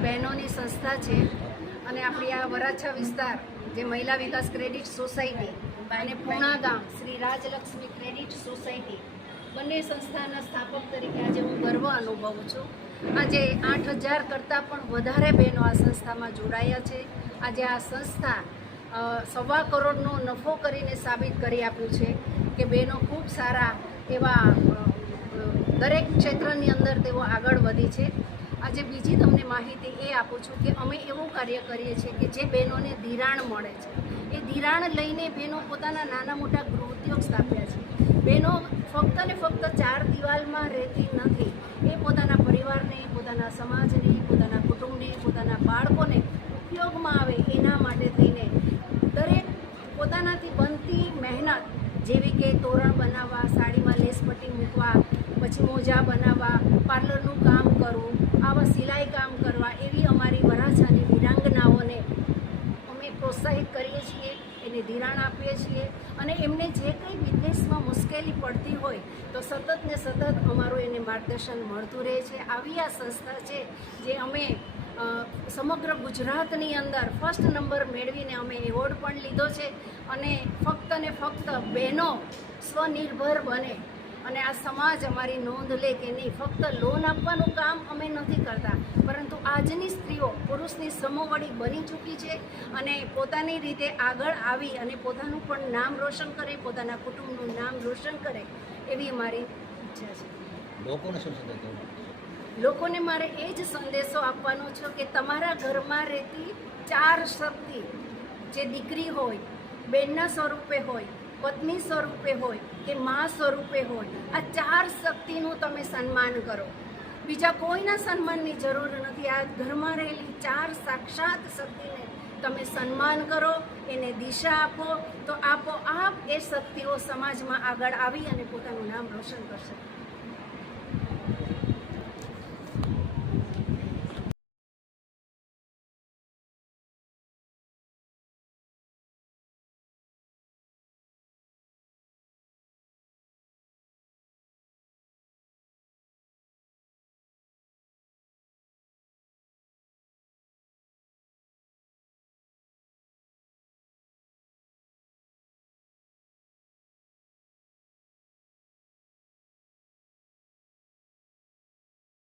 બહેનોની સંસ્થા છે અને આપણી આ વરાછા વિસ્તાર જે મહિલા વિકાસ ક્રેડિટ સોસાયટી અને પૂણા ગામ શ્રી રાજલક્ષ્મી ક્રેડિટ સોસાયટી બંને સંસ્થાના સ્થાપક તરીકે આજે હું ગર્વ અનુભવું છું. આજે 8,000 કરતાં પણ વધારે બહેનો આ સંસ્થામાં જોડાયા છે. આજે આ સંસ્થા 1.25 કરોડનો નફો કરીને સાબિત કરી આપ્યું છે કે બહેનો ખૂબ સારા એવા દરેક ક્ષેત્રની અંદર તેઓ આગળ વધી છે. આજે બીજી તમને માહિતી એ આપું છું કે અમે એવું કાર્ય કરીએ છીએ કે જે બહેનોને ધિરાણ મળે છે એ ધિરાણ લઈને બહેનો પોતાના નાના મોટા ગૃહ ઉદ્યોગ સ્થાપ્યા છે. બહેનો ફક્ત ને ફક્ત 4 દિવાલમાં રહેતી નથી, એ પોતાના પરિવારને, પોતાના સમાજને, પોતાના કુટુંબને, પોતાના બાળકોને ઉપયોગમાં આવે એના માટે થઈને દરેક પોતાનાથી બનતી મહેનત જેવી કે તોરણ બનાવવા, સાડીમાં લેસ પટ્ટી મૂકવા, પછી મોજા બનાવવા, પાર્લરનું કામ કરવું, આવા સિલાઈ કામ કરવા, એવી અમારી વરાછાની વીરાંગનાઓને અમે પ્રોત્સાહિત કરીએ છીએ, એને ધિરાણ આપીએ છીએ અને એમને જે કંઈ બિઝનેસમાં મુશ્કેલી પડતી હોય તો સતત ને સતત અમારું એને માર્ગદર્શન મળતું રહે છે. આવી આ સંસ્થા છે જે અમે સમગ્ર ગુજરાતની અંદર ફર્સ્ટ નંબર મેળવીને અમે એવોર્ડ પણ લીધો છે અને ફક્ત ને ફક્ત બહેનો સ્વનિર્ભર બને અને આ સમાજ અમારી નોંધ લે કે નહીં, ફક્ત લોન આપવાનું કામ અમે નથી કરતા, પરંતુ આજની સ્ત્રીઓ પુરુષની સમોવડી બની ચૂકી છે અને પોતાની રીતે આગળ આવી અને પોતાનું પણ નામ રોશન કરે, પોતાના કુટુંબનું નામ રોશન કરે એવી અમારી ઈચ્છા છે. લોકોને મારે એ જ સંદેશો આપવાનો છે કે તમારા ઘરમાં રહેતી 4 શક્તિ, જે દીકરી હોય, બહેનના સ્વરૂપે હોય, પત્ની સ્વરૂપે હોય કે મા સ્વરૂપે હોય, આ 4 શક્તિનું તમે સન્માન કરો. બીજા કોઈના સન્માનની જરૂર નથી. આ ઘરમાં રહેલી 4 સાક્ષાત શક્તિને તમે સન્માન કરો, એને દિશા આપો તો આપોઆપ એ શક્તિઓ સમાજમાં આગળ આવી અને પોતાનું નામ રોશન કરશે.